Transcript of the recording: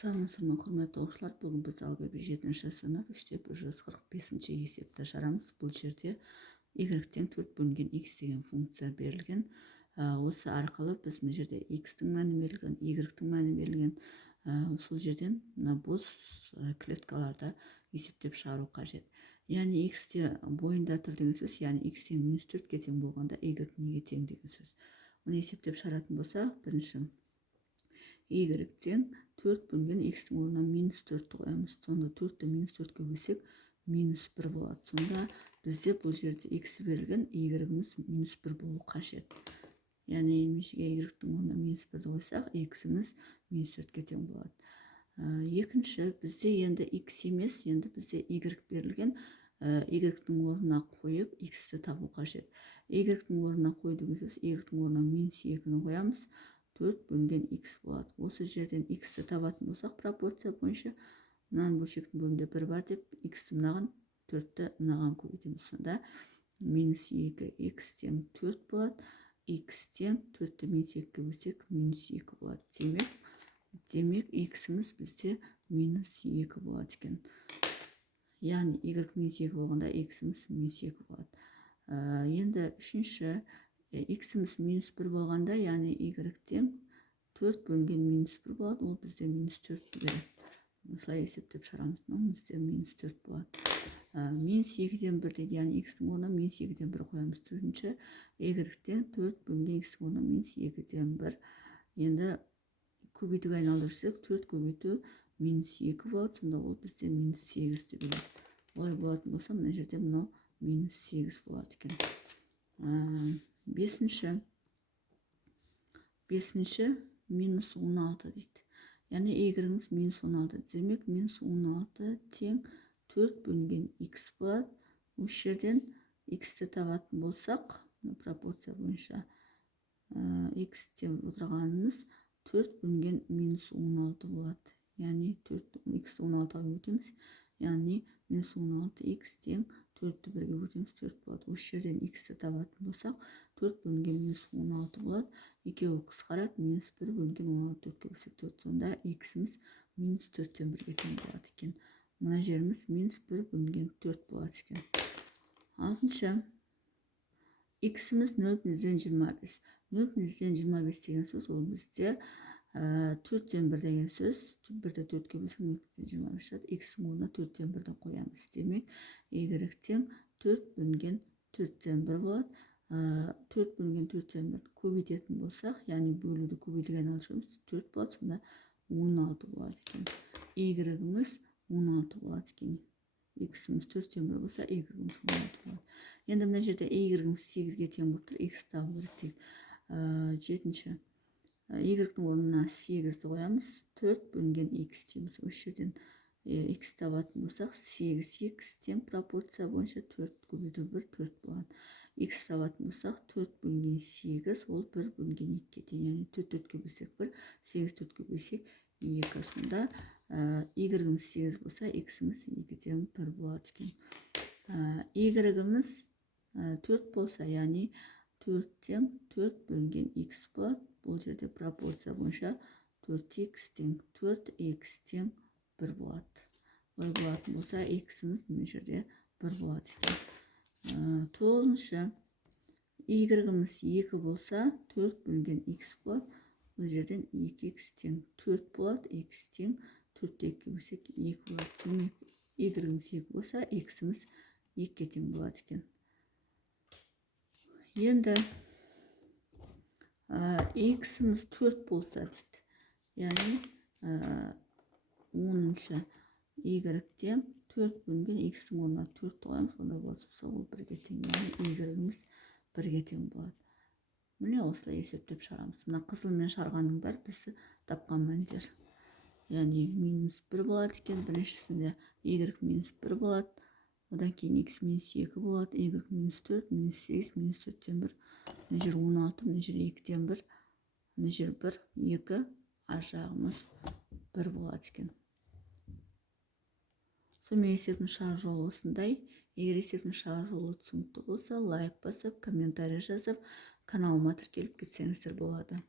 Саламатсыздар ма, құрметті оқушылар. Бүгін біз алгебра 7-ші сынып 3/145 есепті ашарамыз. Бұл жерде y-тен 4 бөлінген x деген функция берілген. Осы арқылы біз бұл жерде x-тің мәні берілген, y-тің мәні берілген. Сол жерден бос клеткаларда есептеп шығару қажет. Яғни x-те бойында тұр деген сөз, яғни x-тен -4-ке тең болғанда y неге тең деген сөз. Оны есептеп шығаратын болса, бірінші y-тен 4 бөлінген x-тің орнына -4 қоямыз. Сонда 4-ті -4-ке бөлсек -1 болады. Сонда бізде бұл жерде x берілген, y-іміз -1 болу қажет. Яғни y-тің орнына -1-ді қойсақ, x-іміз -4-ке тең болады. Екінші, бізде енді x емес, енді бізде y берілген, y-тің орнына қойып x-ті табу қажет. y-тің орнына қойдың сөз, y-тің орнына -2-ні қоямыз. 4 бөлінген x болады. Осы жерден x-ті табатын болсақ, пропорция бойынша мынаның бөлшектің бөлімінде 1 бар деп, x-ті мынаған, 4-ті мынаған көбейтеміз. Сонда -2x тең 4 болады. x тең 4-ті -2-ге бөлсек -2 болады. Демек x-іміз бізде -2 болады екен. Яғни y -2 болғанда x-іміз -2 болады. Енді үшінші, x-іміз -1 болғанда, яғни y-тен 4 бөлінген -1 болады, ол бізде -4 береді. Осылай есептеп шығарамыз, бізде -4 болады. -2-ден 1 дейді, яғни x-тің орнына -2-ден 1 қоямыз. Төртінші, y-тен 4 бөлінген x-тің орнына -2-ден 1. Енді көбейтуге айналдырсақ, 4 көбейту -2 болады, сонда ол бізде -8 деп береді. Олай болатын болса, мына жерде мынау -8 болады екен. Бесінші, -16 дейді. Яғни y-іміз -16. Демек, -16 тең 4 бөлінген x болады. Осы жерден x-ті табатын болсақ, пропорция бойынша x деп отырғанымыз 4 бөлінген -16 болады. Яғни x-ті 16-ға өтеміз. Яғни -16x тең 4-ті 1-ге өтеміз, 4 болады. Осы жерден x-ті табатын болсақ, 4 бөлінген -16 болады. Екеуі қысқарады, -1 бөлінген 16-ке бөлсек 4. Сонда x-іміз -4-тен 1-ге тең болады екен. Мына жеріміз -1 бөлінген 4 болады екен. Алтыншы, x-іміз 0,25. 0,25 деген сөз, ол бізде 4-тен 1 деген сөз. 1-ді 4-ке бөлсек 0,25 шығады. X-тің орнына 4-тен 1-ді қоямыз. Демек, y-тен 4 бөлінген 4-тен 1 болады. 4 бөлінген 4-тен 1 көбейтетін болсақ, яғни бөлуді көбейтуге айналдырамыз, 4 болады, сонда 16 болады екен. Y-іміз 16 болады екен. X-іміз 4-тен 1 болса, Y-іміз 16 болады. Енді мына жерде Y-іміз 8-ге тең болып тұр, X табу керек дейді. Жетінші, Y-тің орнына 8-ді қоямыз, 4 бөлінген X дейміз. Осы жерден X табатын болсақ, 8x тең пропорция бойынша 4 көбейту 1, 4 болады. X табатын болсақ, 4 бөлінген 8, ол 1 бөлінген 2-ге тең. Яғни 4-4-ке бөлсек 1, 8-4-ке бөлсек 2. Сонда Y-іміз 8 болса, X-іміз 2-ден 1 болады екен. Y-іміз 4 болса, яғни 4-тен 4 бөлінген X болады. Бұл жерде пропорция бойынша 4x тең 4, X тең 1 болады. Олай болатын болса, X-іміз мына жерде 1 болады екен. Тоғызыншы, Y-іміз 2 болса, 4 бөлінген X болады. Бұл жерден 2x тең 4 болады, X тең 4-ті 2-ге бөлсек 2 болады. Демек, Y-іміз 2 болса, X-іміз 2-ге тең болады екен. Енді X-іміз 4 болса дейді. Яғни 10-шы, Y-тен 4 бөлінген X-тің орнына 4 қоямыз, сонда болса, ол 1-ге тең. Яғни Y-іміз 1-ге тең болады. Міне осылай есептеп шығарамыз. Мына қызылмен шығарғанның бәрі бізді тапқан мәндер. Яғни -1 болады екен. Біріншісінде Y -1 болады. Одан кейін X -2 болады. Y -4, -8, -4-тен 1. Мына жер 16, мына жер 2-ден 1. Мына жер 1, 2, ар жағымыз 1 болады екен. Сонымен есептің шығару жолы осындай. Егер есептің шығару жолы түсінікті болса, лайк басып, комментарий жазып, каналыма тіркеліп кетсеңіздер болады.